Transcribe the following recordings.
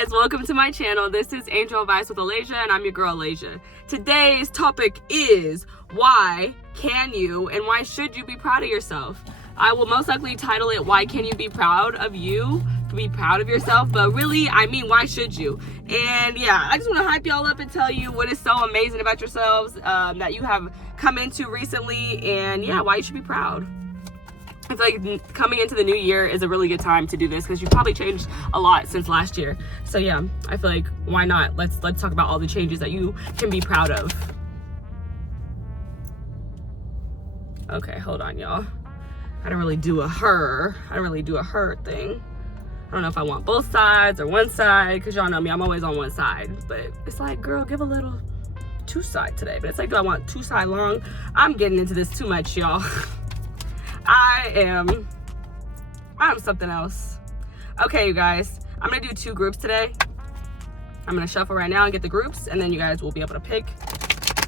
guys, welcome to my channel. This is Angel Advice with Aleijalewis, and I'm your girl Aleijalewis. Today's topic is why can you and why should you be proud of yourself? I will most likely title it why can you be proud of you, be proud of yourself, but really I mean why should you? And yeah, I just want to hype y'all up and tell you what is so amazing about yourselves that you have come into recently, and yeah, why you should be proud. I feel like coming into the new year is a really good time to do this because you've probably changed a lot since last year. So yeah, I feel like why not? Let's talk about all the changes that you can be proud of. Okay, hold on, y'all. I don't really do a her thing. I don't know if I want both sides or one side, because y'all know me, I'm always on one side. But it's like, girl, give a little two side today. But it's like, do I want two side long? I'm getting into this too much, y'all. I'm something else. Okay, you guys, I'm gonna do two groups today. I'm gonna shuffle right now and get the groups, and then you guys will be able to pick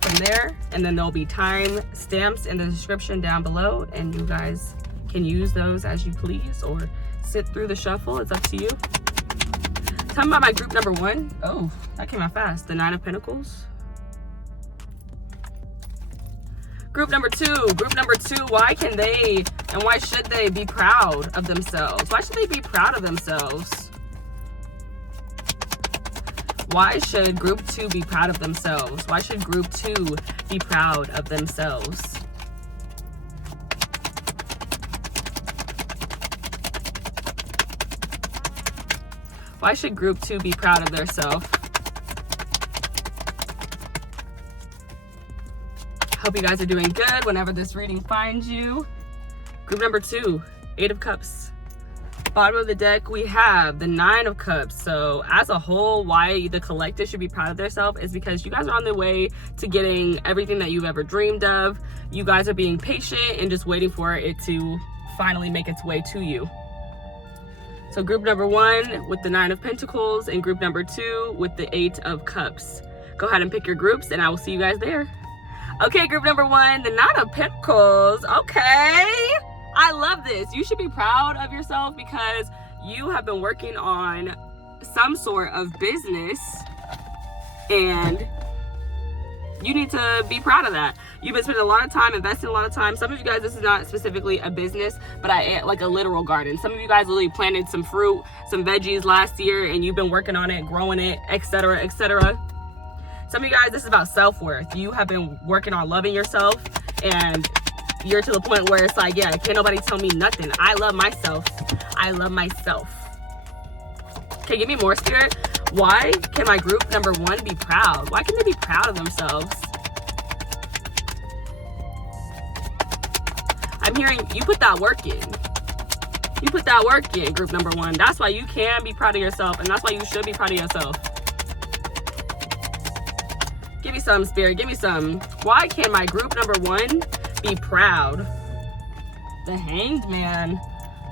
from there, and then there'll be time stamps in the description down below, and you guys can use those as you please or sit through the shuffle. It's up to you. Tell me about my group number one. Oh, that came out fast. The Nine of Pentacles. Group number two, why can they and why should they be proud of themselves? Why should they be proud of themselves? Why should group two be proud of themselves? Why should group two be proud of themselves? Why should group two be proud of themselves? Hope you guys are doing good whenever this reading finds you. Group number two, Eight of Cups. Bottom of the deck, we have the Nine of Cups. So as a whole, why the collective should be proud of themselves is because you guys are on the way to getting everything that you've ever dreamed of. You guys are being patient and just waiting for it to finally make its way to you. So group number one with the Nine of Pentacles, and group number two with the Eight of Cups. Go ahead and pick your groups, and I will see you guys there. Okay, group number one, the Nine of Pentacles. Okay, I love this. You should be proud of yourself because you have been working on some sort of business, and you need to be proud of that. You've been spending a lot of time, investing a lot of time. Some of you guys, this is not specifically a business, but like a literal garden. Some of you guys literally planted some fruit, some veggies last year, and you've been working on it, growing it, etc., etc. Some of you guys, this is about self-worth. You have been working on loving yourself, and you're to the point where it's like, yeah, can't nobody tell me nothing. I love myself. I love myself. Okay, give me more, Spirit. Why can my group number one be proud? Why can they be proud of themselves? I'm hearing you put that work in. You put that work in, group number one. That's why you can be proud of yourself, and that's why you should be proud of yourself. Give me some, Spirit. Give me some. Why can my group number one be proud? The Hanged Man.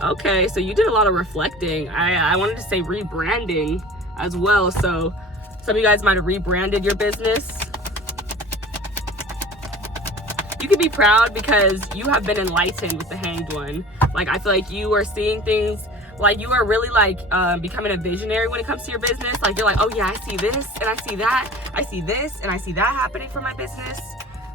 Okay, so you did a lot of reflecting. I wanted to say rebranding as well. So some of you guys might have rebranded your business. You can be proud because you have been enlightened with the Hanged One. Like, I feel like you are seeing things, like you are really like becoming a visionary when it comes to your business. Like, you're like, oh yeah, I see this and I see that. I see this and I see that happening for my business.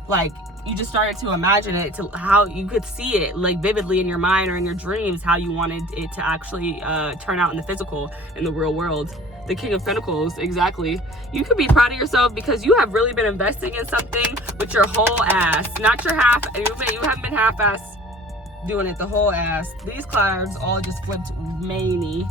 Like, you just started to imagine it, to how you could see it like vividly in your mind or in your dreams, how you wanted it to actually turn out in the physical, in the real world. The King of Pentacles, exactly. You could be proud of yourself because you have really been investing in something with your whole ass, not your half. You haven't been half-ass doing it, the whole ass. These cards all just flipped many.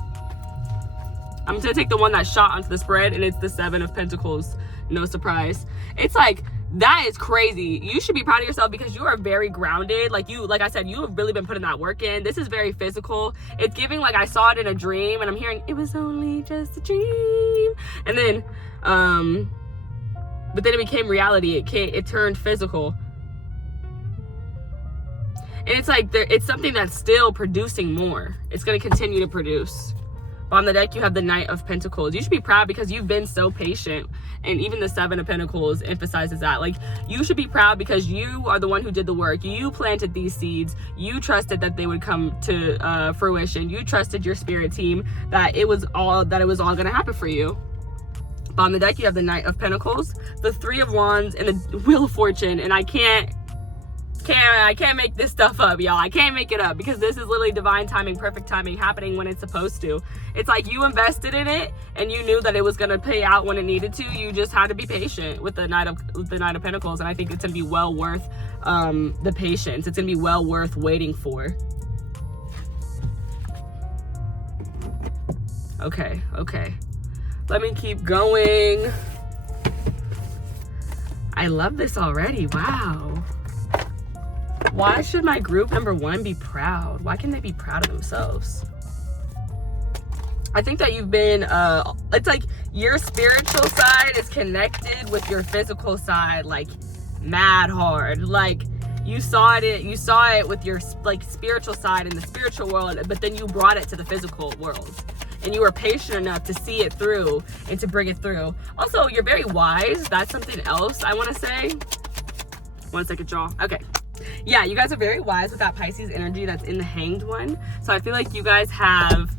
I'm gonna take the one that shot onto the spread, and it's the Seven of Pentacles. No surprise. It's like, that is crazy. You should be proud of yourself because you are very grounded. Like I said, you have really been putting that work in. This is very physical. It's giving like I saw it in a dream, and I'm hearing it was only just a dream. And then, but then it became reality. It turned physical. And it's like, it's something that's still producing more. It's going to continue to produce. On the deck, you have the Knight of Pentacles. You should be proud because you've been so patient. And even the Seven of Pentacles emphasizes that. Like, you should be proud because you are the one who did the work. You planted these seeds. You trusted that they would come to fruition. You trusted your spirit team that it was all going to happen for you. On the deck, you have the Knight of Pentacles, the Three of Wands, and the Wheel of Fortune. And I can't make this stuff up, y'all. I can't make it up because this is literally divine timing, perfect timing, happening when it's supposed to. It's like you invested in it and you knew that it was gonna pay out when it needed to. You just had to be patient with the Knight of Pentacles, and I think it's gonna be well worth the patience. It's gonna be well worth waiting for. Okay. Let me keep going. I love this already. Wow. Why should my group number 1 be proud? Why can they be proud of themselves? I think that you've been, it's like your spiritual side is connected with your physical side, like mad hard. Like you saw it with your like spiritual side in the spiritual world, but then you brought it to the physical world. And you were patient enough to see it through and to bring it through. Also, you're very wise. That's something else I want to say. 1 second, y'all. Okay. Yeah, you guys are very wise with that Pisces energy that's in the Hanged one. So I feel like you guys have,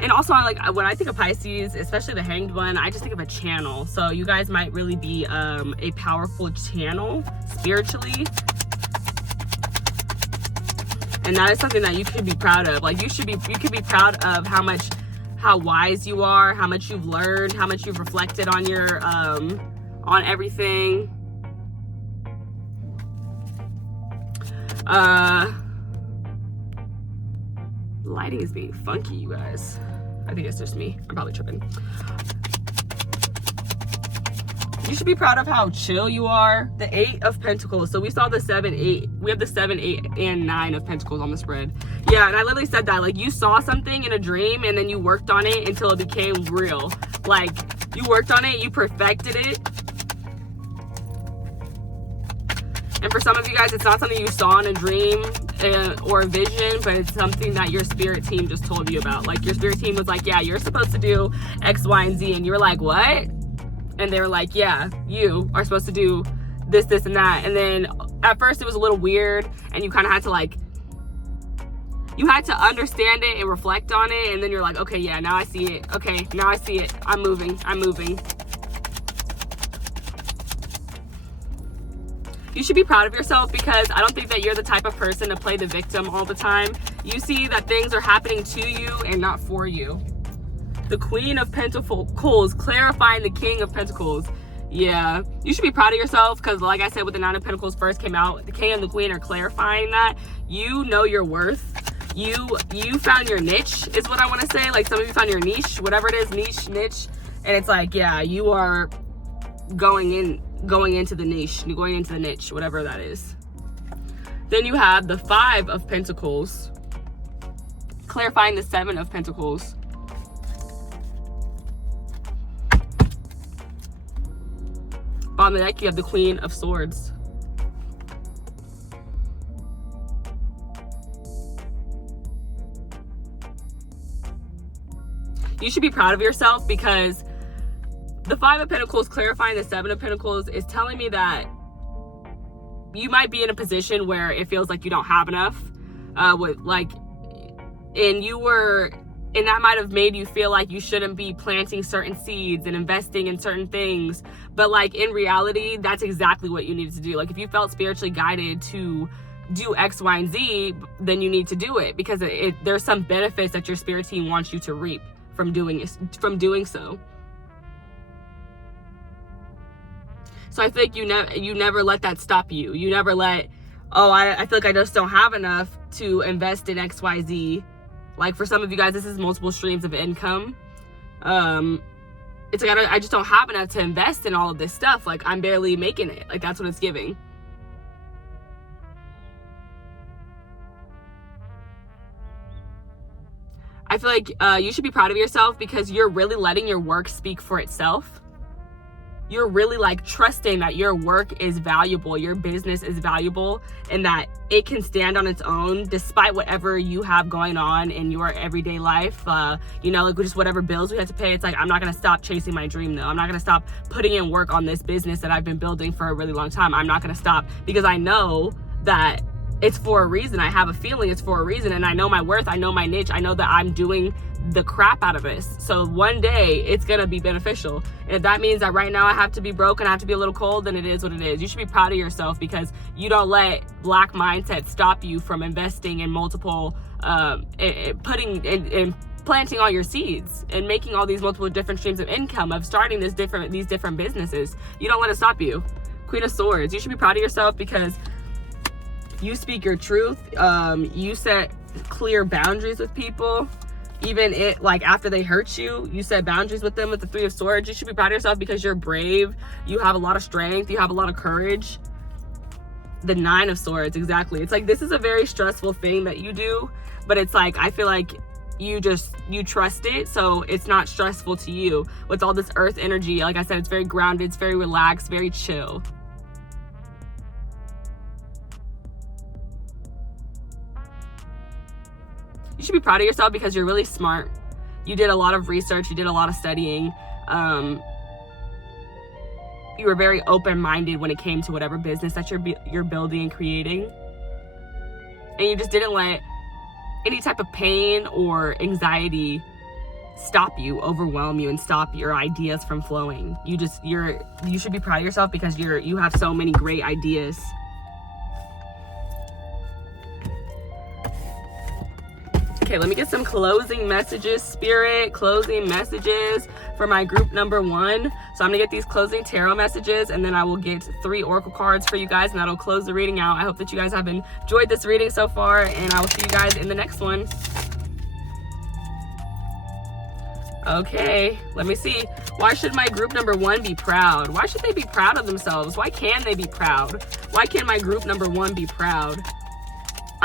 and also like when I think of Pisces, especially the Hanged one, I just think of a channel. So you guys might really be a powerful channel spiritually. And that is something that you can be proud of. Like you can be proud of how wise you are, how much you've learned, how much you've reflected on your on everything. Lighting is being funky, you guys. I think it's just me. I'm probably tripping. You should be proud of how chill you are. The 8 of Pentacles. So we saw the 7, 8. We have the 7, 8, and 9 of Pentacles on the spread. Yeah, and I literally said that. Like, you saw something in a dream, and then you worked on it until it became real. Like, you worked on it, you perfected it. And for some of you guys, it's not something you saw in a dream or a vision, but it's something that your spirit team just told you about. Like, your spirit team was like, yeah, you're supposed to do X, Y, and Z. And you were like, what? And they were like, yeah, you are supposed to do this, this, and that. And then at first it was a little weird, and you kind of had to like, you had to understand it and reflect on it. And then you're like, okay, yeah, now I see it. Okay, now I see it. I'm moving. You should be proud of yourself because I don't think that you're the type of person to play the victim all the time. You see that things are happening to you and not for you. The Queen of Pentacles, clarifying the King of Pentacles. Yeah, you should be proud of yourself because like I said, when the 9 of Pentacles first came out, the King and the Queen are clarifying that. You know your worth. You found your niche is what I want to say. Like some of you found your niche, whatever it is, niche. And it's like, yeah, you are going into the niche, whatever that is. Then you have the 5 of Pentacles, clarifying the 7 of Pentacles. On the deck, you have the Queen of Swords. You should be proud of yourself because the 5 of Pentacles clarifying the 7 of Pentacles is telling me that you might be in a position where it feels like you don't have enough. And that might have made you feel like you shouldn't be planting certain seeds and investing in certain things. But like in reality, that's exactly what you needed to do. Like if you felt spiritually guided to do X, Y, and Z, then you need to do it because there's some benefits that your spirit team wants you to reap from doing so. So I think you never let that stop you. You never let, I feel like I just don't have enough to invest in X, Y, Z. Like for some of you guys, this is multiple streams of income. It's like I just don't have enough to invest in all of this stuff. Like I'm barely making it. Like that's what it's giving. I feel like you should be proud of yourself because you're really letting your work speak for itself. you're really like trusting that your work is valuable, your business is valuable, and that it can stand on its own despite whatever you have going on in your everyday life. You know, like just whatever bills we have to pay. It's like, I'm not gonna stop chasing my dream though. I'm not gonna stop putting in work on this business that I've been building for a really long time. I'm not gonna stop because I know that it's for a reason. I have a feeling it's for a reason, and I know my worth, I know my niche, I know that I'm doing the crap out of this. So one day it's gonna be beneficial. And if that means that right now I have to be broke and I have to be a little cold, then it is what it is. You should be proud of yourself because you don't let black mindset stop you from investing in multiple, putting in planting all your seeds and making all these multiple different streams of income, of starting these different businesses. You don't let it stop you. Queen of Swords, you should be proud of yourself because you speak your truth. You set clear boundaries with people. Even it, like after they hurt you, you set boundaries with them with the Three of Swords. You should be proud of yourself because you're brave. You have a lot of strength. You have a lot of courage. The Nine of Swords, exactly. It's like, this is a very stressful thing that you do, but it's like, I feel like you trust it, so it's not stressful to you. With all this earth energy, like I said, it's very grounded, it's very relaxed, very chill. You should be proud of yourself because you're really smart. You did a lot of research, you did a lot of studying. You were very open-minded when it came to whatever business that you're building and creating. And you just didn't let any type of pain or anxiety stop you, overwhelm you, and stop your ideas from flowing. You should be proud of yourself because you have so many great ideas. Okay, let me get some closing messages, Spirit. Closing messages for my group number 1. So I'm gonna get these closing tarot messages, and then I will get 3 oracle cards for you guys, and that'll close the reading out. I hope that you guys have enjoyed this reading so far, and I will see you guys in the next one. Okay, let me see. Why should my group number 1 be proud? Why should they be proud of themselves? Why can they be proud? Why can my group number 1 be proud?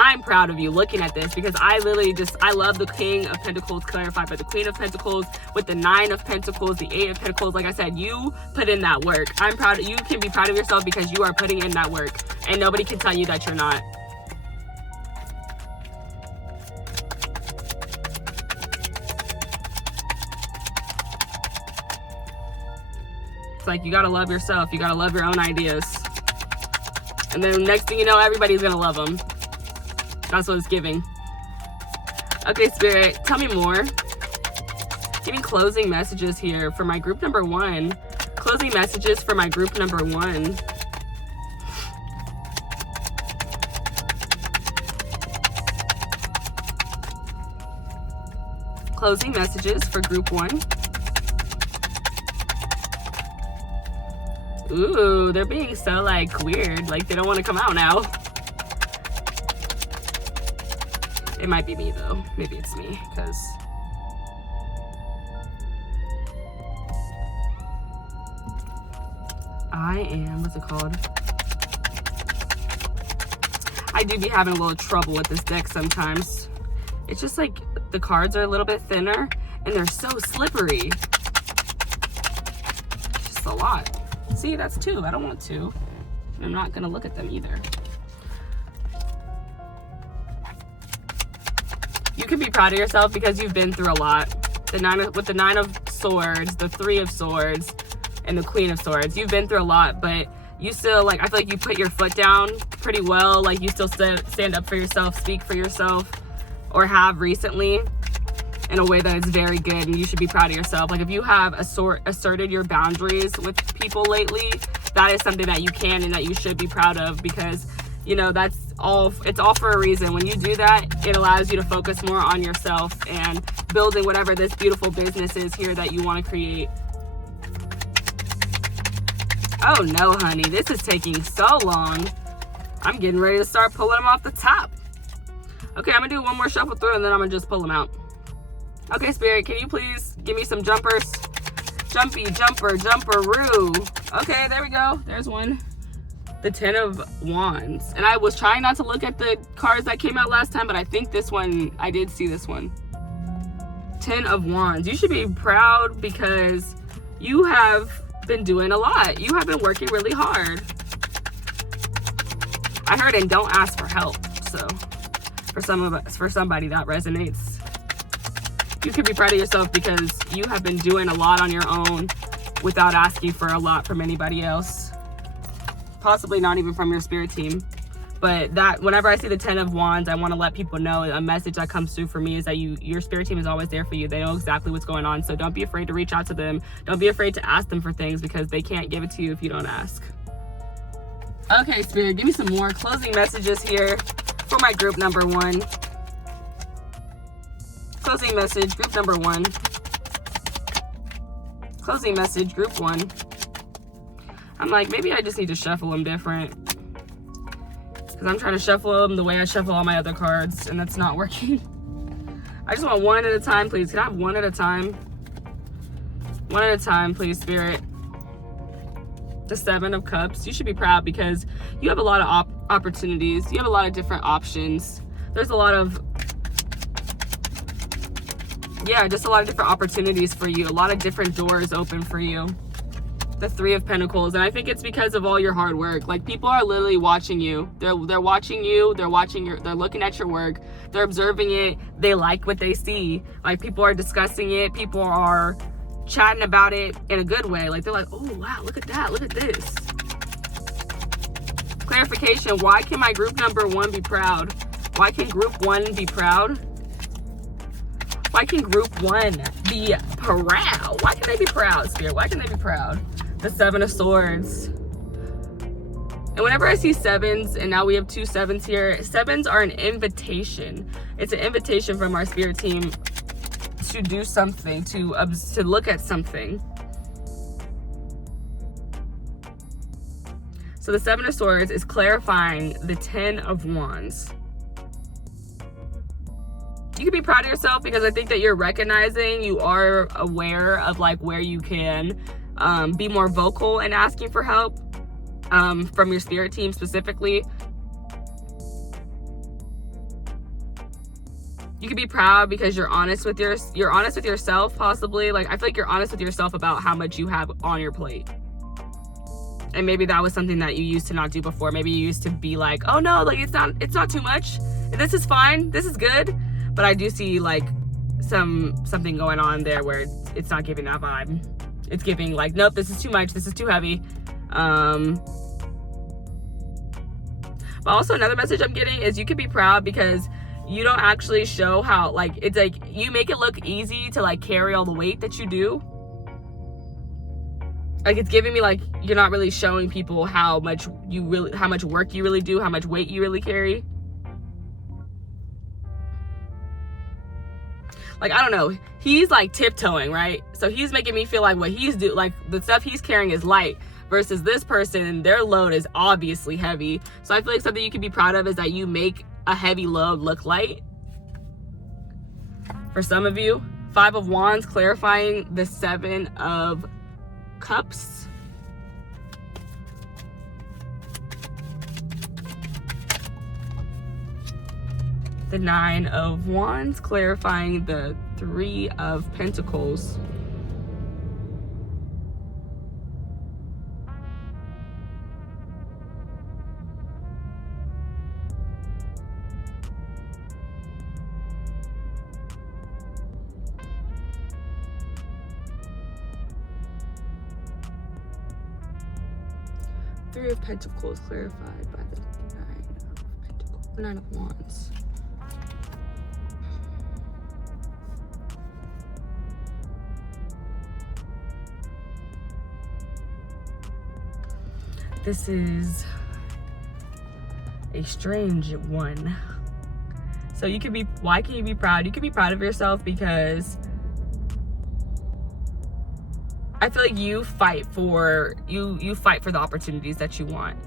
I'm proud of you looking at this because I love the King of Pentacles clarified by the Queen of Pentacles with the 9 of Pentacles, the 8 of Pentacles. Like I said, you put in that work. I'm proud. You can be proud of yourself because you are putting in that work, and nobody can tell you that you're not. It's like, you gotta love yourself. You gotta love your own ideas. And then next thing you know, everybody's gonna love them. That's what it's giving. Okay, Spirit, tell me more. Give me closing messages here for my group number 1. Closing messages for my group number 1. Closing messages for group 1. Ooh, they're being so like weird. Like they don't want to come out now. It might be me though. Maybe it's me because I am, what's it called? I do be having a little trouble with this deck sometimes. It's just like the cards are a little bit thinner and they're so slippery. It's just a lot. See, that's 2. I don't want 2. I'm not gonna look at them either. You can be proud of yourself because you've been through a lot. With the 9 of Swords, the 3 of Swords, and the Queen of Swords. You've been through a lot, but you still, like, I feel like you put your foot down pretty well. Like, you still stand up for yourself, speak for yourself, or have recently in a way that is very good, and you should be proud of yourself. Like, if you have asserted your boundaries with people lately, that is something that you can and that you should be proud of because, you know, it's all for a reason. When you do that, it allows you to focus more on yourself and building whatever this beautiful business is here that you want to create. Oh no, honey, this is taking so long. I'm getting ready to start pulling them off the top. Okay, I'm gonna do one more shuffle through and then I'm gonna just pull them out. Okay, Spirit, can you please give me some jumpers? Jumpy, jumper, jumperoo. Okay, there we go. There's one. The 10 of Wands. And I was trying not to look at the cards that came out last time, but I think this one, I did see this one. 10 of Wands. You should be proud because you have been doing a lot. You have been working really hard. I heard, and don't ask for help. So for somebody that resonates. You could be proud of yourself because you have been doing a lot on your own without asking for a lot from anybody else. Possibly not even from your spirit team. But that, whenever I see the 10 of Wands, I want to let people know a message that comes through for me is that your spirit team is always there for you. They know exactly what's going on. So don't be afraid to reach out to them. Don't be afraid to ask them for things because they can't give it to you if you don't ask. Okay, Spirit, give me some more closing messages here for my group number 1. Closing message, group number 1. Closing message, group 1. I'm like, maybe I just need to shuffle them different. Because I'm trying to shuffle them the way I shuffle all my other cards, and that's not working. I just want one at a time, please. Can I have one at a time? One at a time, please, Spirit. The 7 of Cups. You should be proud because you have a lot of opportunities. You have a lot of different options. There's a lot of, just a lot of different opportunities for you. A lot of different doors open for you. The 3 of Pentacles, and I think it's because of all your hard work. Like, people are literally watching you. They're watching you. They're looking at your work. They're observing it. They like what they see. Like, people are discussing it. People are chatting about it in a good way. Like, they're like, oh wow, look at that, look at this. Clarification, why can my group number 1 be proud? Why can group 1 be proud? Why can group 1 be proud? Why can they be proud, Spirit? Why can they be proud? The 7 of Swords. And whenever I see 7s, and now we have 2 7s here, 7s are an invitation. It's an invitation from our spirit team to do something, to look at something. So the 7 of Swords is clarifying the 10 of Wands. You can be proud of yourself because I think that you're recognizing, you are aware of like where you can be more vocal and asking for help from your spirit team specifically. You can be proud because you're honest with yourself, possibly. Like, I feel like you're honest with yourself about how much you have on your plate. And maybe that was something that you used to not do before. Maybe you used to be like, oh no, like it's not too much. This is fine. This is good. But I do see like something going on there where it's not giving that vibe. It's giving like, nope, this is too much. This is too heavy. But also another message I'm getting is you can be proud because you don't actually show how, like, it's like you make it look easy to like carry all the weight that you do. Like, it's giving me like you're not really showing people how much work you really do, how much weight you really carry. Like, I don't know, he's like tiptoeing, right? So he's making me feel like what he's doing, like the stuff he's carrying is light, versus this person, their load is obviously heavy. So I feel like something you can be proud of is that you make a heavy load look light. For some of you, 5 of Wands, clarifying the 7 of Cups. The 9 of Wands, clarifying the 3 of Pentacles. Three of Pentacles clarified by the 9 of Pentacles, 9 of Wands. This is a strange one. So you could be, why can you be proud? You can be proud of yourself because I feel like you fight for the opportunities that you want.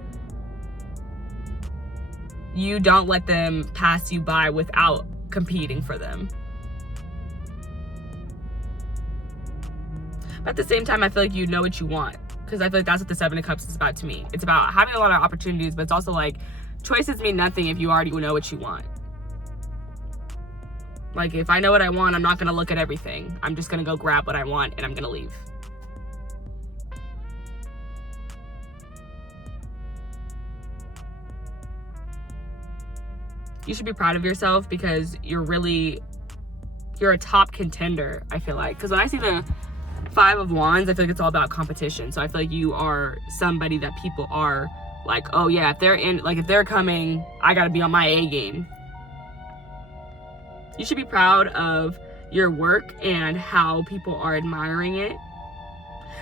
You don't let them pass you by without competing for them. But at the same time, I feel like you know what you want, because I feel like that's what the 7 of Cups is about to me. It's about having a lot of opportunities, but it's also like choices mean nothing if you already know what you want. Like, if I know what I want, I'm not gonna look at everything. I'm just gonna go grab what I want and I'm gonna leave. You should be proud of yourself because you're a top contender, I feel like. Because when I see the 5 of Wands, I feel like it's all about competition. So I feel like you are somebody that people are like, oh yeah, if they're coming, I gotta be on my A game. You should be proud of your work and how people are admiring it.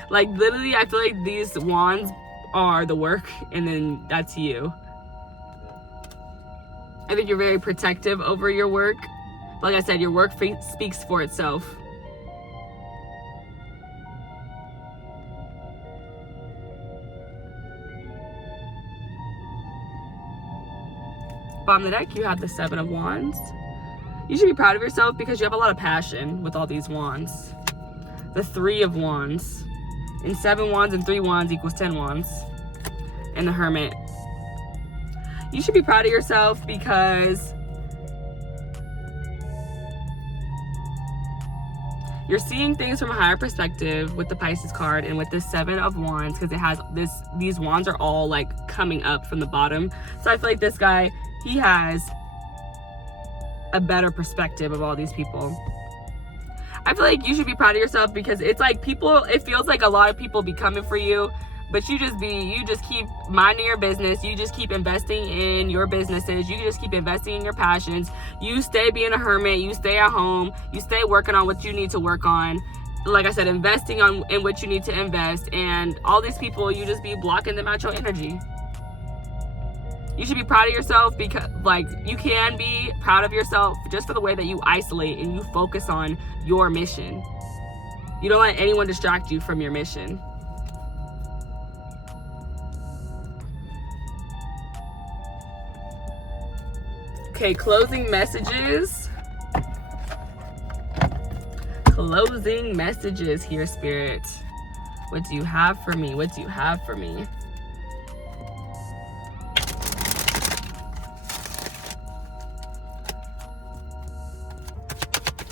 Like literally, I feel like these wands are the work, and then that's you. I think you're very protective over your work. Like I said, your work speaks for itself. Bottom of the deck, you have the 7 of Wands. You should be proud of yourself because you have a lot of passion with all these wands. The 3 of Wands. And 7 wands and 3 wands equals 10 wands. And the Hermit. You should be proud of yourself because you're seeing things from a higher perspective with the Pisces card and with this 7 of Wands, because it has these wands are all like coming up from the bottom. So I feel like this guy, he has a better perspective of all these people. I feel like you should be proud of yourself because it's like it feels like a lot of people be coming for you, but you just keep minding your business. You just keep investing in your businesses. You just keep investing in your passions. You stay being a hermit. You stay at home. You stay working on what you need to work on. Like I said, investing in what you need to invest. And all these people, you just be blocking them out your energy. You should be proud of yourself because, like, you can be proud of yourself just for the way that you isolate and you focus on your mission. You don't let anyone distract you from your mission. Okay, closing messages. Closing messages here, Spirit. What do you have for me? What do you have for me?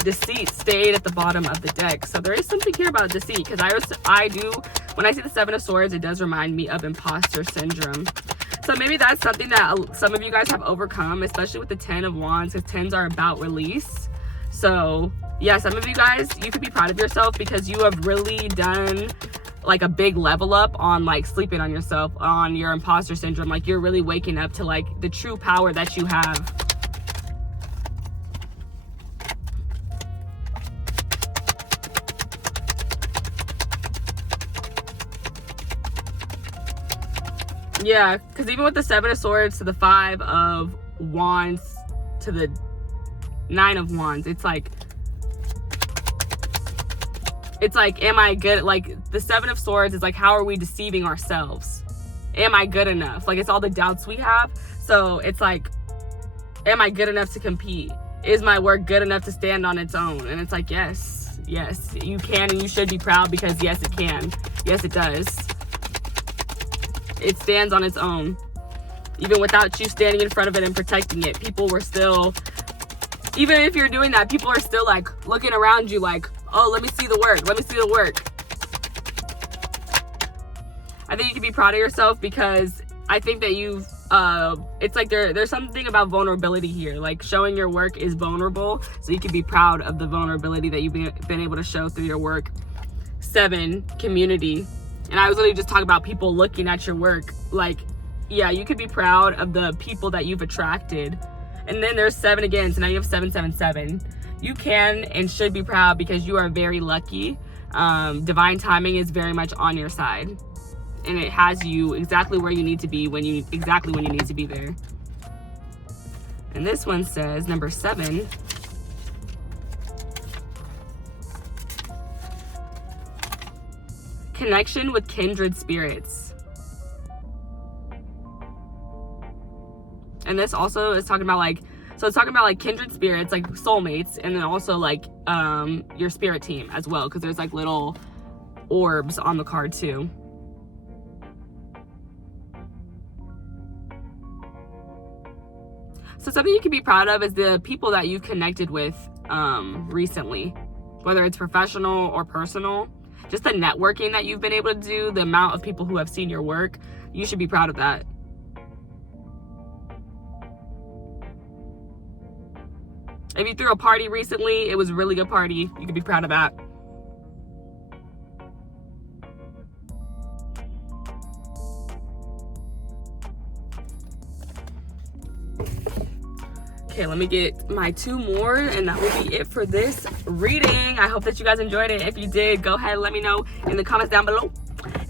Deceit stayed at the bottom of the deck. So there is something here about deceit, because I do, when I see the 7 of Swords, it does remind me of imposter syndrome. So maybe that's something that some of you guys have overcome, especially with the 10 of Wands, because 10s are about release. So yeah, some of you guys, you could be proud of yourself because you have really done like a big level up on like sleeping on yourself, on your imposter syndrome. Like you're really waking up to like the true power that you have. Yeah, because even with the 7 of Swords to the 5 of Wands to the 9 of Wands, it's like, am I good? Like the 7 of Swords is like, how are we deceiving ourselves? Am I good enough? Like it's all the doubts we have. So it's like, am I good enough to compete? Is my work good enough to stand on its own? And it's like, yes, you can, and you should be proud because yes, it can. Yes, it does. It stands on its own. Even without you standing in front of it and protecting it, people were still, even if you're doing that, people are still like looking around you like, oh, let me see the work. Let me see the work. I think you can be proud of yourself because I think that you've, it's like there's something about vulnerability here. Like showing your work is vulnerable. So you can be proud of the vulnerability that you've been able to show through your work. 7, community. And I was literally just talking about people looking at your work. Like, yeah, you could be proud of the people that you've attracted. And then there's 7 again, so now you have 777. You can and should be proud because you are very lucky. Divine timing is very much on your side. And it has you exactly where you need to be exactly when you need to be there. And this one says, number 7. Connection with kindred spirits. And this also is talking about like, so it's talking about like kindred spirits, like soulmates, and then also like your spirit team as well, because there's like little orbs on the card too. So something you can be proud of is the people that you've connected with recently, whether it's professional or personal. Just the networking that you've been able to do, the amount of people who have seen your work, you should be proud of that. If you threw a party recently, it was a really good party. You could be proud of that. Okay, let me get my 2 more, and that will be it for this reading. I hope that you guys enjoyed it. If you did, go ahead and let me know in the comments down below.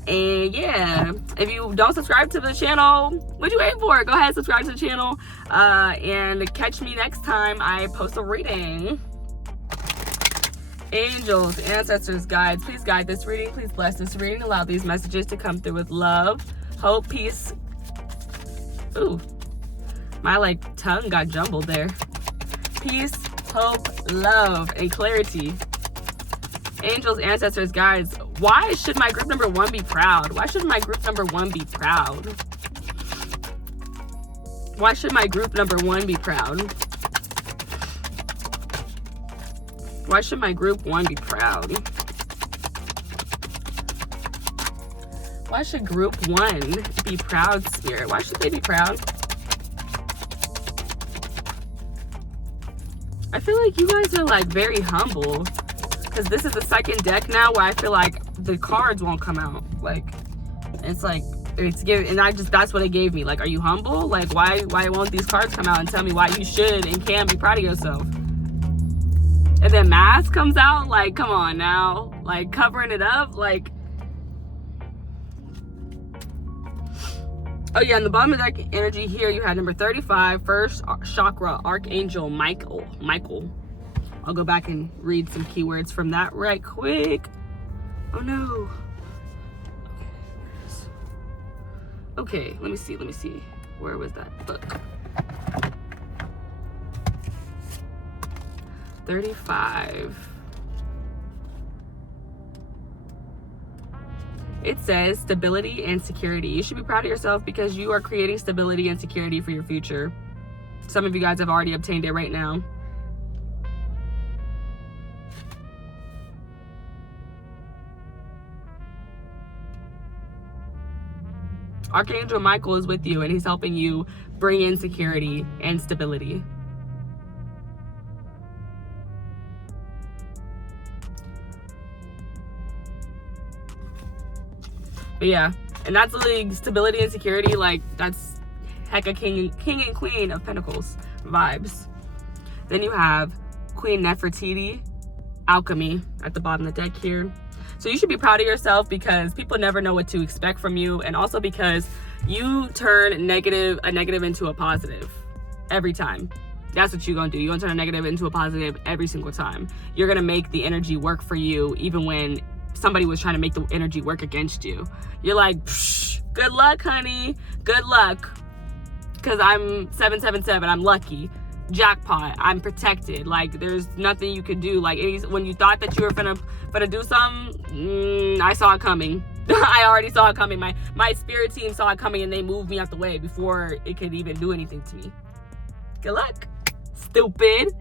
And yeah, if you don't subscribe to the channel, what you waiting for? Go ahead and subscribe to the channel, and catch me next time I post a reading. Angels, ancestors, guides, please guide this reading. Please bless this reading. Allow these messages to come through with love, hope, peace. Ooh. My tongue got jumbled there. Peace, hope, love, and clarity. Angels, ancestors, guides, why should my group number 1 be proud? Why should my group number 1 be proud? Why should my group number 1 be proud? Why should my group 1 be proud? Why should group 1 be proud, Spirit? Why should they be proud? I feel like you guys are very humble, because this is the second deck now where I feel like the cards won't come out. It's giving, and that's what it gave me. Are you humble? Why won't these cards come out and tell me why you should and can be proud of yourself? And then mask comes out. Come on now, covering it up. Oh yeah, in the bottom of that energy here, you had number 35, first chakra, Archangel Michael. I'll go back and read some keywords from that right quick. Oh no. Okay, let me see. Where was that book? 35. It says stability and security. You should be proud of yourself because you are creating stability and security for your future. Some of you guys have already obtained it right now. Archangel Michael is with you, and he's helping you bring in security and stability. But yeah, and that's stability and security. That's hecka king and queen of pentacles vibes. Then you have Queen Nefertiti, alchemy, at the bottom of the deck here. So you should be proud of yourself because people never know what to expect from you, and also because you turn a negative into a positive every time. That's what you're gonna do. You're gonna turn a negative into a positive every single time. You're gonna make the energy work for you, even when somebody was trying to make the energy work against you. You're like, psh, good luck, honey. Good luck. Because I'm 777. I'm lucky. Jackpot. I'm protected. There's nothing you could do. When you thought that you were gonna do something, I saw it coming. I already saw it coming. My spirit team saw it coming, and they moved me out the way before it could even do anything to me. Good luck. Stupid.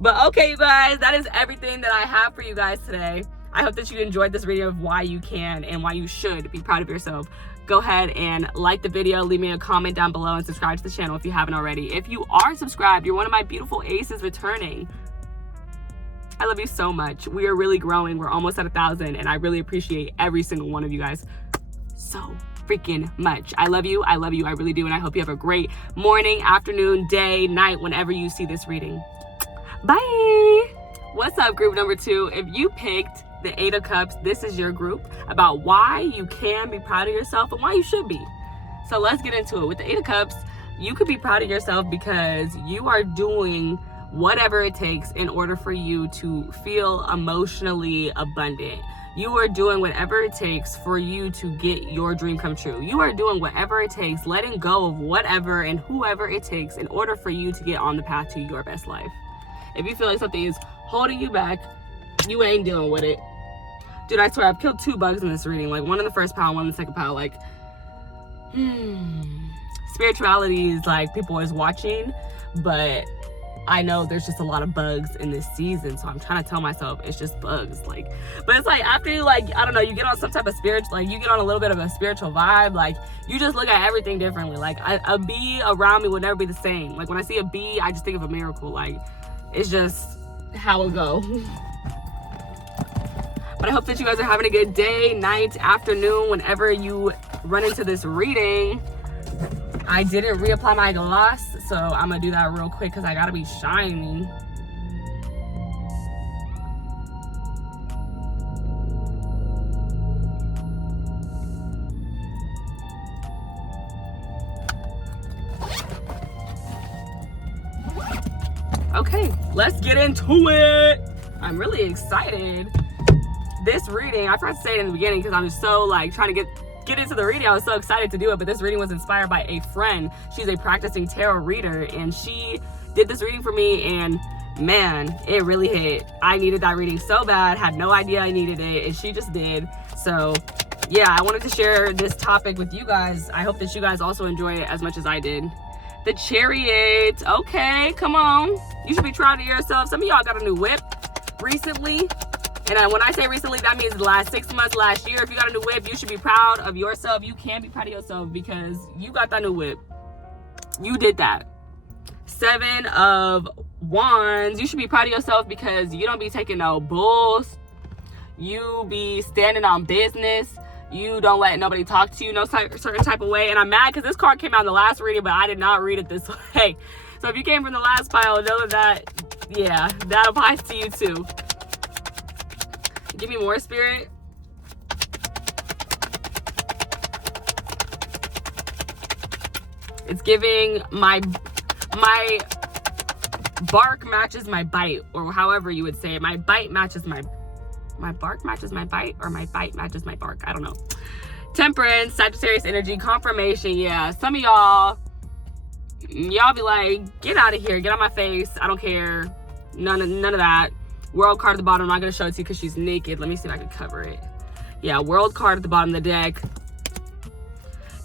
But okay, you guys, that is everything that I have for you guys today. I hope that you enjoyed this video of why you can and why you should be proud of yourself. Go ahead and like the video, leave me a comment down below, and subscribe to the channel if you haven't already. If you are subscribed, you're one of my beautiful aces returning. I love you so much. We are really growing. We're almost at 1,000, and I really appreciate every single one of you guys so freaking much. I love you. I love you. I really do. And I hope you have a great morning, afternoon, day, night, whenever you see this reading. Bye. What's up, group number 2? If you picked the 8 of Cups, this is your group about why you can be proud of yourself and why you should be. So let's get into it. With the 8 of Cups, you could be proud of yourself because you are doing whatever it takes in order for you to feel emotionally abundant. You are doing whatever it takes for you to get your dream come true. You are doing whatever it takes, letting go of whatever and whoever it takes in order for you to get on the path to your best life. If you feel like something is holding you back, you ain't dealing with it. Dude, I swear, I've killed 2 bugs in this reading. One in the first pile, one in the second pile. Spirituality is people is watching, but I know there's just a lot of bugs in this season, so I'm trying to tell myself it's just bugs. But it's after you, I don't know, you get on some type of you get on a little bit of a spiritual vibe, you just look at everything differently. A bee around me would never be the same. When I see a bee, I just think of a miracle. It's just how it go. But I hope that you guys are having a good day, night, afternoon, whenever you run into this reading. I didn't reapply my gloss, so I'm gonna do that real quick because I gotta be shiny. Okay, let's get into it. I'm really excited. This reading, I forgot to say it in the beginning because I'm just so like trying to get into the reading. I was so excited to do it, but this reading was inspired by a friend. She's a practicing tarot reader, and she did this reading for me, and man, it really hit. I needed that reading so bad, had no idea I needed it, and she just did. So yeah, I wanted to share this topic with you guys. I hope that you guys also enjoy it as much as I did. The Chariot. Okay, come on. You should be proud of yourself. Some of y'all got a new whip recently. And when I say recently, that means the last 6 months, last year. If you got a new whip, you should be proud of yourself. You can be proud of yourself because you got that new whip. You did that. 7 of Wands. You should be proud of yourself because you don't be taking no bulls. You be standing on business. You don't let nobody talk to you no certain type of way. And I'm mad because this card came out in the last reading, but I did not read it this way. So if you came from the last pile, know that, yeah, that applies to you too. Give me more, Spirit. It's giving my bark matches my bite, or however you would say it. My bite matches my bark matches my bite, or my bite matches my bark. I don't know. Temperance, Sagittarius energy, confirmation. Yeah, some of y'all be like, get out of here, get on my face. I don't care. None of that. World card at the bottom. I'm not going to show it to you because she's naked. Let me see if I can cover it. Yeah, world card at the bottom of the deck.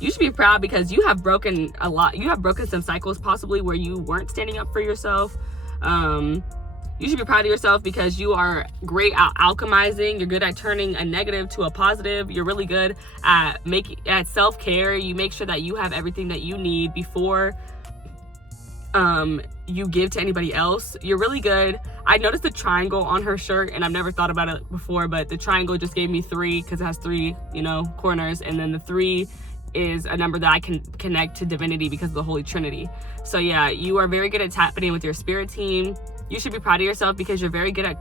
You should be proud because you have broken a lot. You have broken some cycles possibly where you weren't standing up for yourself. You should be proud of yourself because you are great at alchemizing. You're good at turning a negative to a positive. You're really good at self-care. You make sure that you have everything that you need before you give to anybody else. You're really good. I noticed the triangle on her shirt, and I've never thought about it before, but the triangle just gave me 3 because it has 3, corners, and then the 3 is a number that I can connect to divinity because of the Holy Trinity. So yeah, you are very good at tapping in with your spirit team. You should be proud of yourself because you're very good at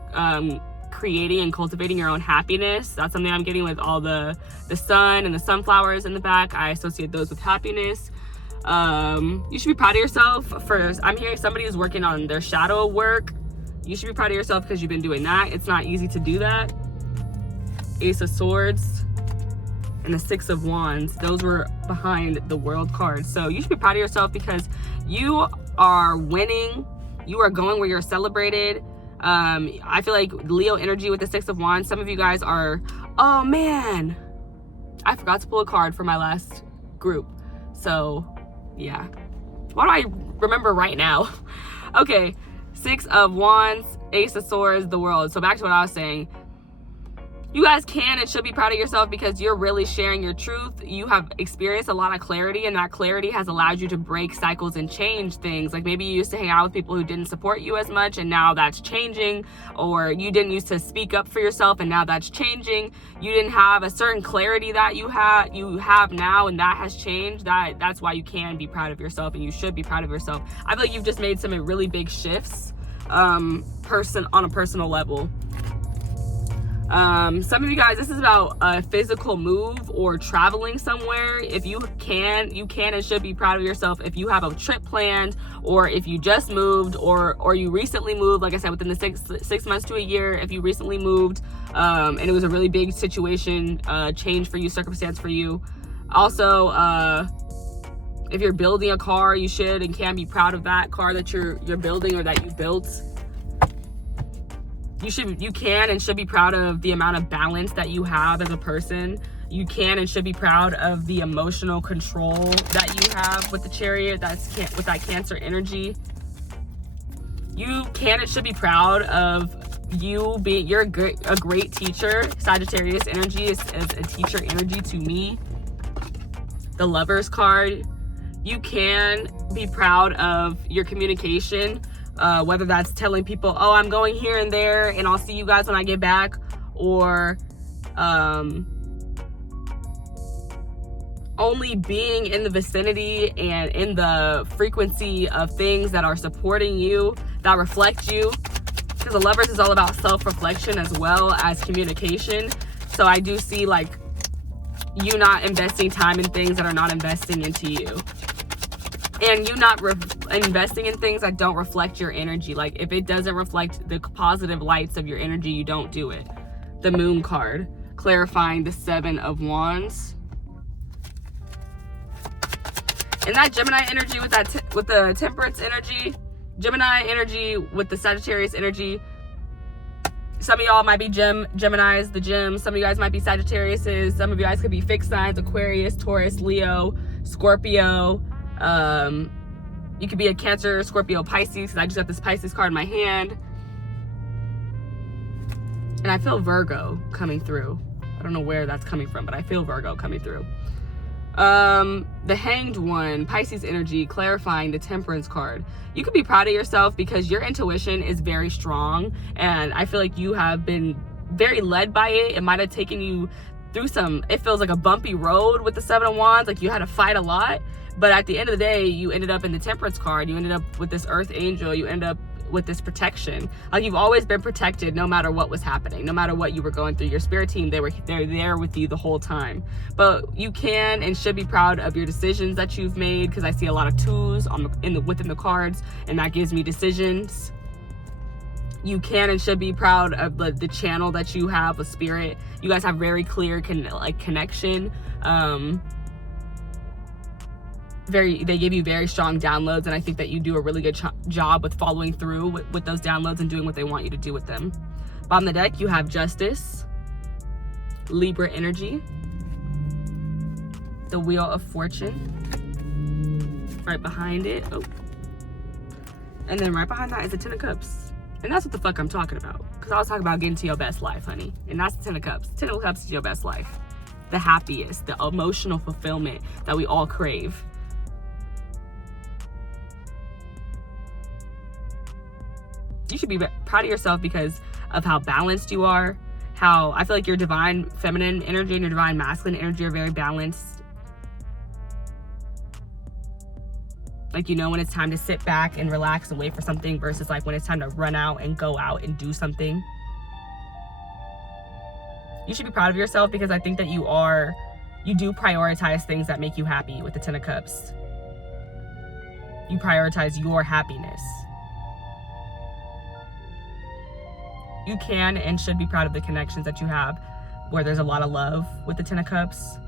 creating and cultivating your own happiness. That's something I'm getting with all the sun and the sunflowers in the back. I associate those with happiness. You should be proud of yourself for, I'm hearing somebody who's working on their shadow work. You should be proud of yourself because you've been doing that. It's not easy to do that. Ace of Swords and the 6 of Wands. Those were behind the World card. So you should be proud of yourself because you are winning. You are going where you're celebrated. I feel like Leo energy with the 6 of Wands. Some of you guys are, oh man, I forgot to pull a card for my last group. So yeah, why do I remember right now? Okay, 6 of Wands, Ace of Swords, the World. So back to what I was saying. You guys can and should be proud of yourself because you're really sharing your truth. You have experienced a lot of clarity, and that clarity has allowed you to break cycles and change things. Like maybe you used to hang out with people who didn't support you as much, and now that's changing. Or you didn't used to speak up for yourself, and now that's changing. You didn't have a certain clarity that you have now, and that has changed. That's why you can be proud of yourself, and you should be proud of yourself. I feel like you've just made some really big shifts on a personal level. Some of you guys, this is about a physical move or traveling somewhere. If you can and should be proud of yourself if you have a trip planned, or if you just moved, or you recently moved, like I said, within the six months to a year. If you recently moved and it was a really big situation, change for you, circumstance for you. Also, if you're building a car, you should and can be proud of that car that you're building or that you built. You can and should be proud of the amount of balance that you have as a person. You can and should be proud of the emotional control that you have with the Chariot, with that Cancer energy. You can and should be proud of you're a great teacher. Sagittarius energy is a teacher energy to me. The Lovers card. You can be proud of your communication. whether that's telling people, oh, I'm going here and there and I'll see you guys when I get back, or only being in the vicinity and in the frequency of things that are supporting you, that reflect you, because the Lovers is all about self-reflection as well as communication. So I do see like you not investing time in things that are not investing into you, and you not investing in things that don't reflect your energy. Like if it doesn't reflect the positive lights of your energy, you don't do it. The Moon card, clarifying the 7 of Wands. And that Gemini energy with with the Temperance energy, Gemini energy with the Sagittarius energy. Some of y'all might be Geminis, the gems. Some of you guys might be Sagittariuses. Some of you guys could be fixed signs: Aquarius, Taurus, Leo, Scorpio. You could be a Cancer, Scorpio, Pisces, because I just got this Pisces card in my hand. And I feel Virgo coming through. I don't know where that's coming from, but I feel Virgo coming through. The Hanged One, Pisces energy, clarifying the Temperance card. You could be proud of yourself because your intuition is very strong, and I feel like you have been very led by it. It might have taken you through it feels like a bumpy road with the 7 of Wands, like you had to fight a lot, but at the end of the day, you ended up in the Temperance card. You ended up with this Earth Angel. You ended up with this protection. Like you've always been protected no matter what was happening, no matter what you were going through. Your spirit team, they're there with you the whole time. But you can and should be proud of your decisions that you've made, because I see a lot of 2s within the cards, and that gives me decisions. You can and should be proud of the channel that you have with spirit. You guys have very clear connection. They give you very strong downloads, and I think that you do a really good job with following through with those downloads and doing what they want you to do with them. Bottom of the deck, you have Justice, Libra energy, the Wheel of Fortune, right behind it. Oh, and then right behind that is the 10 of Cups, and that's what the fuck I'm talking about. Because I was talking about getting to your best life, honey, and that's the 10 of Cups. 10 of Cups is your best life, the happiest, the emotional fulfillment that we all crave. You should be proud of yourself because of how balanced you are. How I feel like your divine feminine energy and your divine masculine energy are very balanced. Like, you know when it's time to sit back and relax and wait for something versus like when it's time to run out and go out and do something. You should be proud of yourself because I think that you do prioritize things that make you happy with the 10 of Cups. You prioritize your happiness. You can and should be proud of the connections that you have where there's a lot of love with the 10 of Cups.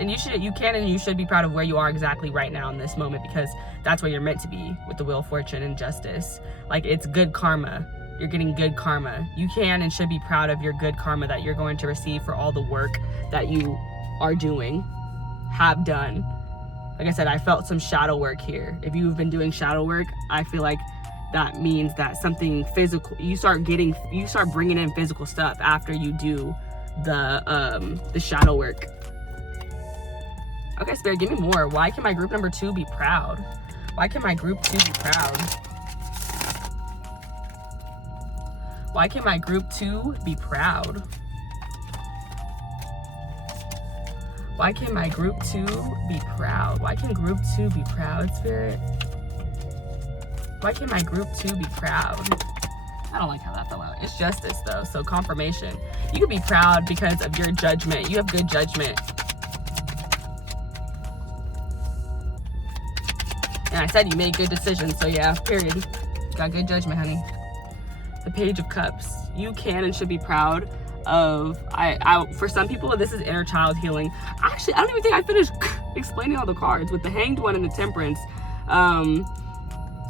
And you can and you should be proud of where you are exactly right now in this moment, because that's where you're meant to be with the Wheel of Fortune and Justice. Like, it's good karma. You're getting good karma. You can and should be proud of your good karma that you're going to receive for all the work that you are doing, have done. Like I said, I felt some shadow work here. If you've been doing shadow work, I feel like that means that something physical, you start bringing in physical stuff after you do the shadow work. Okay, Spirit, give me more. Why can my group number 2 be proud? Why can my group 2 be proud? Why can my group 2 be proud? Why can my group 2 be proud? Why can group 2 be proud, Spirit? Why can my group 2 be proud? I don't like how that fell out. It's Justice though, so confirmation. You can be proud because of your judgment. You have good judgment. And I said you made good decisions, so yeah, period. You got good judgment, honey. The Page of Cups. You can and should be proud of, for some people, this is inner child healing. Actually, I don't even think I finished explaining all the cards with the Hanged One and the Temperance.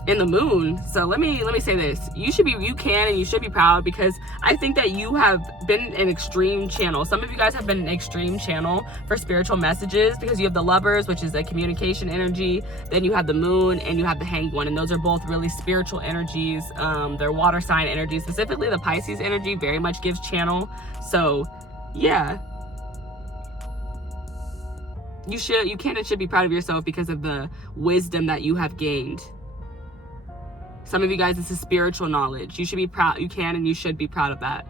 In the Moon. So let me say this. You can and you should be proud because I think that you have been an extreme channel. Some of you guys have been an extreme channel for spiritual messages because you have the Lovers, which is a communication energy. Then you have the Moon and you have the Hanged One, and those are both really spiritual energies. They're water sign energies. Specifically the Pisces energy very much gives channel. So yeah, you can and should be proud of yourself because of the wisdom that you have gained Some of you guys, this is spiritual knowledge. You should be proud. You can and you should be proud of that.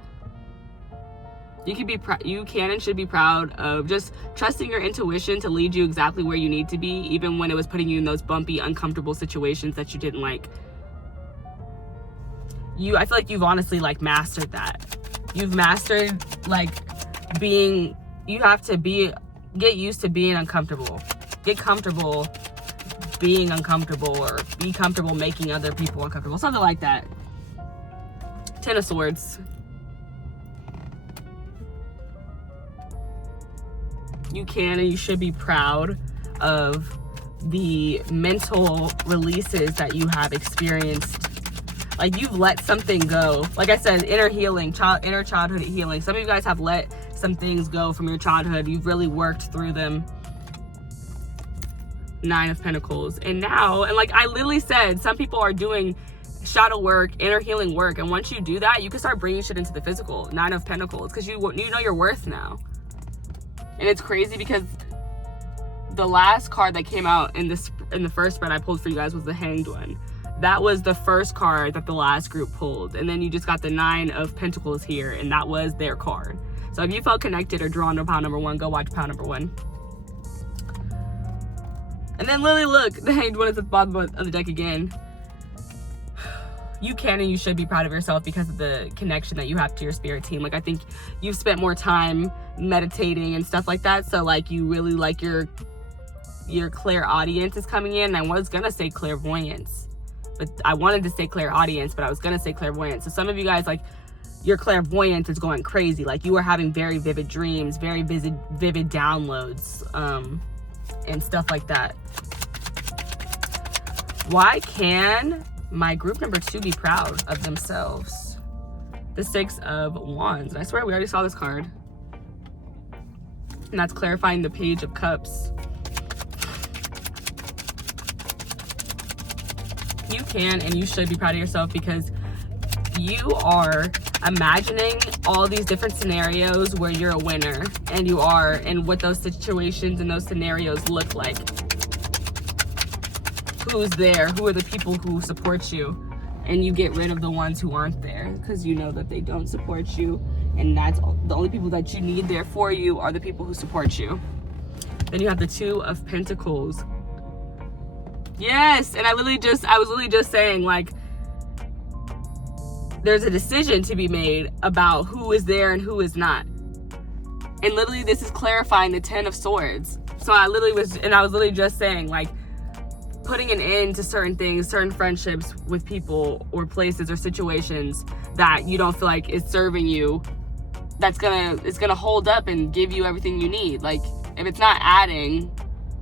You can and should be proud of just trusting your intuition to lead you exactly where you need to be, even when it was putting you in those bumpy, uncomfortable situations that you didn't like. I feel like you've honestly like mastered that. You've mastered like being, you have to get used to being uncomfortable. Get comfortable being uncomfortable, or be comfortable making other people uncomfortable. Something like that. 10 of Swords. You can and you should be proud of the mental releases that you have experienced. Like, you've let something go. Like I said, inner healing, inner childhood healing. Some of you guys have let some things go from your childhood. You've really worked through them. 9 of Pentacles. And now, and like I literally said, some people are doing shadow work, inner healing work. And once you do that, you can start bringing shit into the physical. 9 of Pentacles. Because you know your worth now. And it's crazy because the last card that came out in the first spread I pulled for you guys was the Hanged One. That was the first card that the last group pulled. And then you just got the 9 of Pentacles here, and that was their card. So if you felt connected or drawn to pile number 1, go watch pile number 1. And then Lily, look, the Hanged One is at the bottom of the deck again. You can and you should be proud of yourself because of the connection that you have to your spirit team. Like, I think you've spent more time meditating and stuff like that. So like, you really like your clairaudience is coming in. I was gonna say clairvoyance, but I wanted to say clairaudience, but I was gonna say clairvoyance. So some of you guys, like, your clairvoyance is going crazy. Like, you are having very vivid dreams, very vivid downloads, and stuff like that. Why can my group number 2 be proud of themselves? The 6 of Wands. And I swear we already saw this card. And that's clarifying the Page of Cups. You can and you should be proud of yourself because you are imagining all these different scenarios where you're a winner, and you are, and what those situations and those scenarios look like. Who's there? Who are the people who support you? And you get rid of the ones who aren't there because you know that they don't support you, and that's the only people that you need there for you are the people who support you. Then you have the 2 of Pentacles. Yes, and I was literally just saying, like, there's a decision to be made about who is there and who is not. And literally this is clarifying the 10 of Swords. So I was literally just saying, like, putting an end to certain things, certain friendships with people or places or situations that you don't feel like is serving you, it's gonna hold up and give you everything you need. Like, if it's not adding,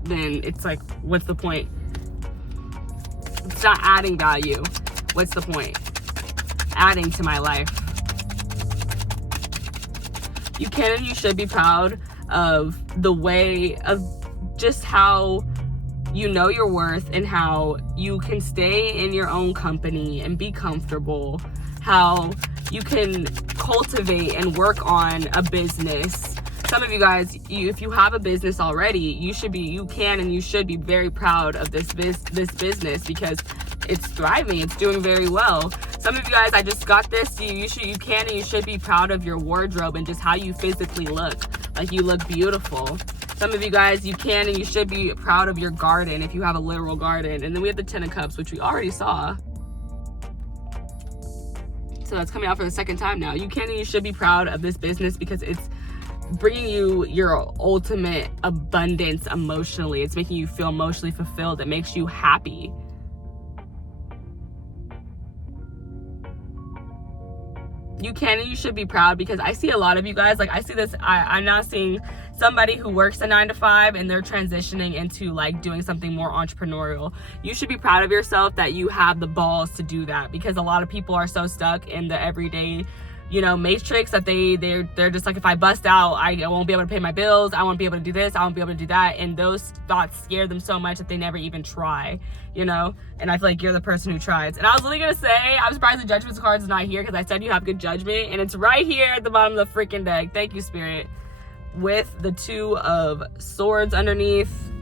then it's like, what's the point? It's not adding value. What's the point? Adding to my life. You can and you should be proud of the way of just how you know your worth and how you can stay in your own company and be comfortable, how you can cultivate and work on a business. Some of you guys, if you have a business already, you can and you should be very proud of this business because it's thriving, it's doing very well. Some of you guys, I just got this, you can and you should be proud of your wardrobe and just how you physically look. Like, you look beautiful. Some of you guys, you can and you should be proud of your garden if you have a literal garden. And then we have the 10 of Cups, which we already saw. So that's coming out for the second time now. You can and you should be proud of this business because it's bringing you your ultimate abundance emotionally. It's making you feel emotionally fulfilled. It makes you happy. You can and you should be proud because I see a lot of you guys, like, I see this, I'm now seeing somebody who works a 9 to 5 and they're transitioning into like doing something more entrepreneurial. You should be proud of yourself that you have the balls to do that, because a lot of people are so stuck in the everyday, you know, matrix that they're just like, if I bust out, I won't be able to pay my bills, I won't be able to do this, I won't be able to do that, and those thoughts scare them so much that they never even try, you know. And I feel like you're the person who tries. And I was literally gonna say, I'm surprised the Judgment card is not here because I said you have good judgment, and it's right here at the bottom of the freaking deck. Thank you, Spirit. With the 2 of Swords underneath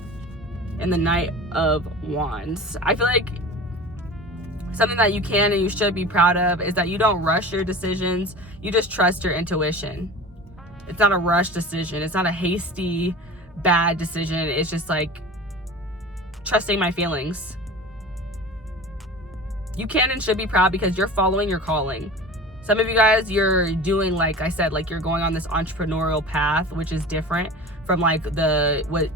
and the Knight of Wands. I feel like Something that you can and you should be proud of is that you don't rush your decisions. You just trust your intuition. It's not a rush decision. It's not a hasty, bad decision. It's just like trusting my feelings. You can and should be proud because you're following your calling. Some of you guys, you're doing, like I said, like you're going on this entrepreneurial path, which is different from like what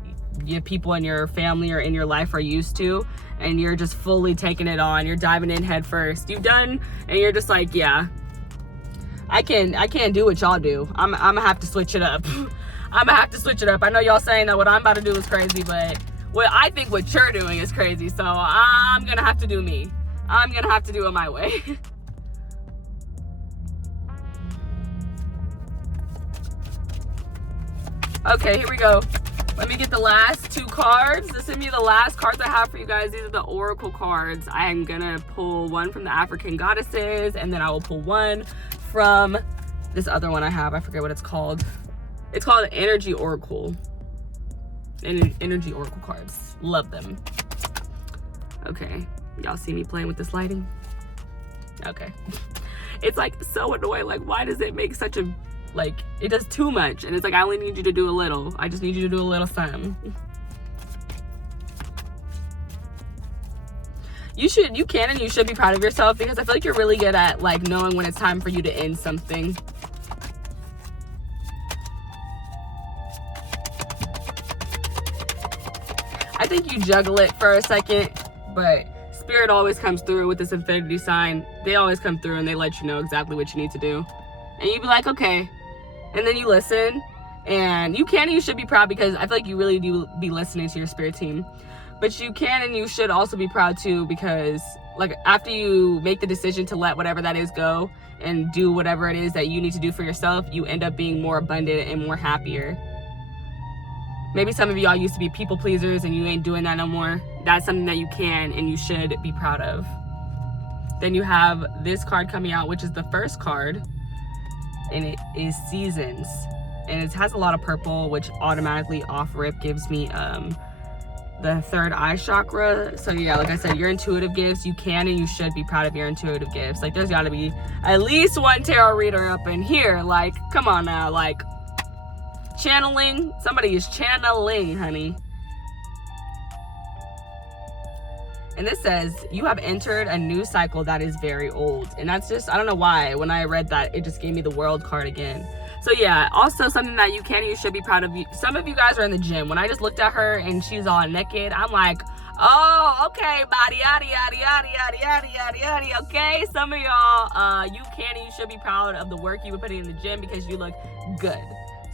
your people in your family or in your life are used to, and you're just fully taking it on. You're diving in head first. You've done, and you're just like, yeah, I can't do what y'all do. I'm gonna have to switch it up. I'm gonna have to switch it up. I know y'all saying that what I'm about to do is crazy, but I think what you're doing is crazy. So I'm gonna have to do me. I'm gonna have to do it my way. Okay, here we go. Let me get the last two cards. This is gonna be the last cards I have for you guys. These are the oracle cards. I'm gonna pull one from the African goddesses, and then I will pull one from this other one I have. I forget what it's called. It's called an energy oracle. And energy oracle cards. Love them. Okay. Y'all see me playing with this lighting? Okay. It's like so annoying. Like, why does it make such a, like, it does too much? And it's like, I only need you to do a little. I just need you to do a little something. You can and you should be proud of yourself, because I feel like you're really good at like knowing when it's time for you to end something. I think you juggle it for a second, but Spirit always comes through with this infinity sign. They always come through and they let you know exactly what you need to do. And you be like, okay. And then you listen, and you can and you should be proud, because I feel like you really do be listening to your spirit team. But you can and you should also be proud too, because like after you make the decision to let whatever that is go and do whatever it is that you need to do for yourself, you end up being more abundant and more happier. Maybe some of y'all used to be people pleasers and you ain't doing that no more. That's something that you can and you should be proud of. Then you have this card coming out, which is the first card, and it is Seasons. And it has a lot of purple, which automatically off rip gives me the third eye chakra. So yeah, like I said, your intuitive gifts, you can and you should be proud of your intuitive gifts. Like, there's got to be at least one tarot reader up in here. Like, come on now, like channeling. Somebody is channeling, honey. And this says, you have entered a new cycle that is very old. And that's just, I don't know why, when I read that, it just gave me the World card again. So yeah, also something that you can and you should be proud of. Some of you guys are in the gym. When I just looked at her and she's all naked, I'm like, oh, okay, body, yada, yada, yada, yada, yada, yada, yada, okay? Some of y'all, you can and you should be proud of the work you've been putting in the gym, because you look good.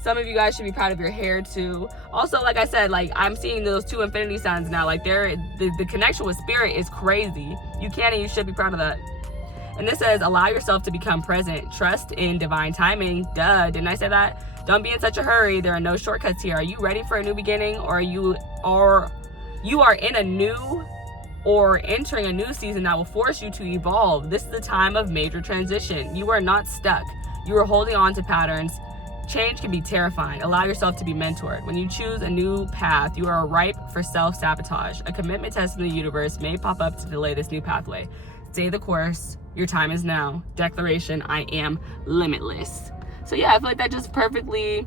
Some of you guys should be proud of your hair too. Also, like I said, like I'm seeing those two infinity signs now. Like the connection with spirit is crazy. You can and you should be proud of that. And this says, allow yourself to become present. Trust in divine timing. Duh, didn't I say that? Don't be in such a hurry. There are no shortcuts here. Are you ready for a new beginning, or you are in a new or entering a new season that will force you to evolve? This is the time of major transition. You are not stuck. You are holding on to patterns. Change can be terrifying. Allow yourself to be mentored. When you choose a new path, you are ripe for self-sabotage. A commitment test in the universe may pop up to delay this new pathway. Stay the course. Your time is now. Declaration, I am limitless. So yeah, I feel like that just perfectly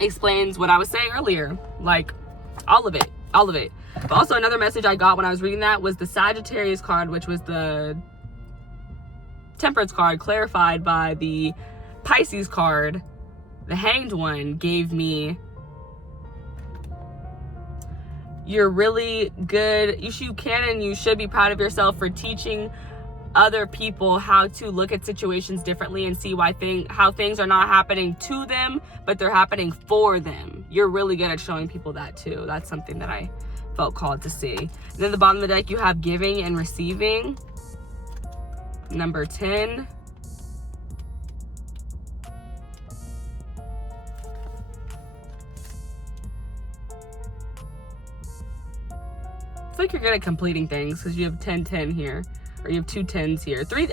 explains what I was saying earlier. Like, all of it. But also another message I got when I was reading that was the Sagittarius card, which was the Temperance card, clarified by the Pisces card. The Hanged one gave me, you're really good. You can and you should be proud of yourself for teaching other people how to look at situations differently and see how things are not happening to them, but they're happening for them. You're really good at showing people that too. That's something that I felt called to see. And then the bottom of the deck, you have giving and receiving. Number 10. It's like you're good at completing things, because you have 10-10 here, or you have 2 10s here. You have 3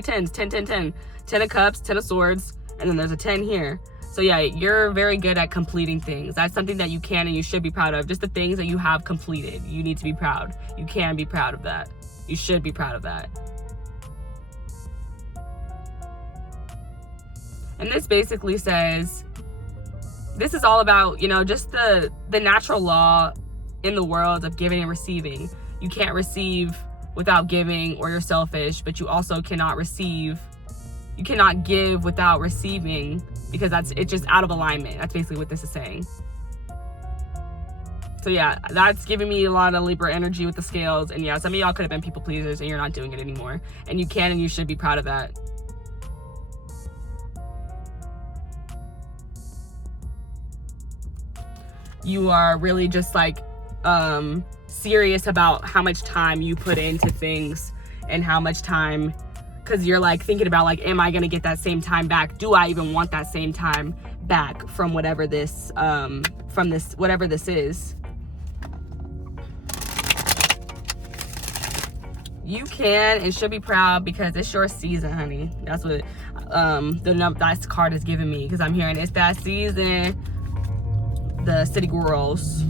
10s, 10 of cups, 10 of swords, and then there's a 10 here. So yeah, you're very good at completing things. That's something that you can and you should be proud of. Just the things that you have completed, you need to be proud. You can be proud of that. You should be proud of that. And this basically says, this is all about, you know, just the natural law in the world of giving and receiving. You can't receive without giving, or you're selfish, but you also cannot receive. You cannot give without receiving, because it's just out of alignment. That's basically what this is saying. So yeah, that's giving me a lot of Libra energy with the scales. And yeah, some of y'all could have been people pleasers and you're not doing it anymore. And you can and you should be proud of that. You are really just like serious about how much time you put into things and how much time, because you're like thinking about like, am I gonna get that same time back? Do I even want that same time back from whatever this whatever this is? You can and should be proud because it's your season, honey. That's what that card is giving me, because I'm hearing it's that season. The City Girls.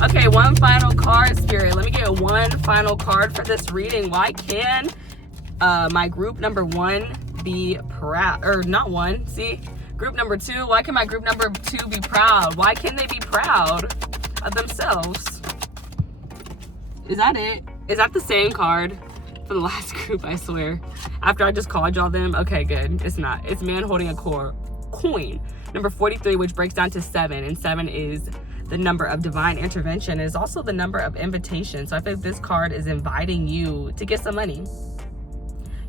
Okay, one final card, Spirit. Let me get one final card for this reading. Why can my group number 1 be proud? Or not one, see? Group number 2. Why can my group number 2 be proud? Why can they be proud of themselves? Is that it? Is that the same card for the last group, I swear? After I just called y'all them? Okay, good. It's not. It's man holding a coin. Number 43, which breaks down to 7. And 7 is the number of divine intervention. It's also the number of invitation. So I think this card is inviting you to get some money.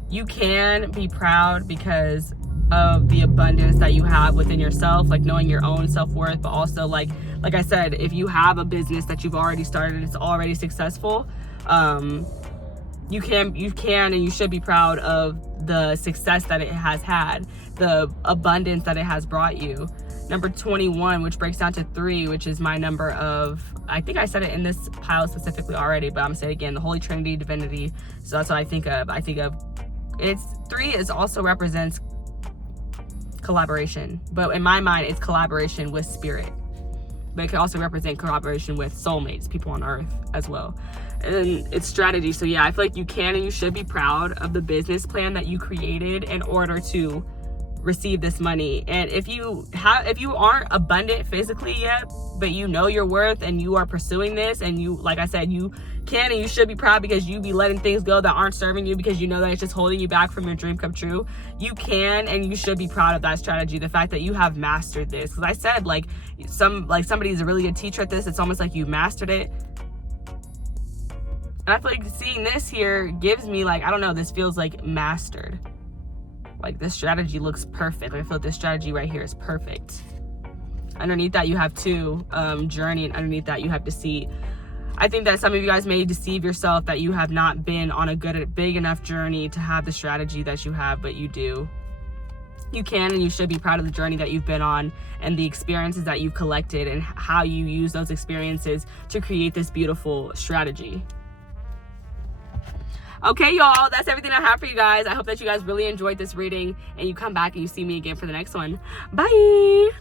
You can be proud because of the abundance that you have within yourself, like knowing your own self-worth, but also like I said, if you have a business that you've already started and it's already successful, you can and you should be proud of the success that it has had, the abundance that it has brought you. Number 21, which breaks down to 3, which is my number of, I think I said it in this pile specifically already, but I'm gonna say it again, the Holy Trinity, divinity. So that's what I think of. It's 3 is also represents collaboration, but in my mind it's collaboration with spirit, but it can also represent collaboration with soulmates, people on earth as well. And it's strategy. So yeah, I feel like you can and you should be proud of the business plan that you created in order to receive this money. And if you aren't abundant physically yet, but you know your worth and you are pursuing this, and you, like I said, you can and you should be proud because you be letting things go that aren't serving you because you know that it's just holding you back from your dream come true. You can and you should be proud of that strategy, the fact that you have mastered this. Because I said, like somebody's a really good teacher at this, it's almost like you mastered it. And I feel like seeing this here gives me like, I don't know, this feels like mastered. Like this strategy looks perfect. I feel like this strategy right here is perfect. Underneath that you have 2, journey, and underneath that you have deceit. I think that some of you guys may deceive yourself that you have not been on a big enough journey to have the strategy that you have, but you do. You can and you should be proud of the journey that you've been on and the experiences that you've collected and how you use those experiences to create this beautiful strategy. Okay, y'all, that's everything I have for you guys. I hope that you guys really enjoyed this reading and you come back and you see me again for the next one. Bye.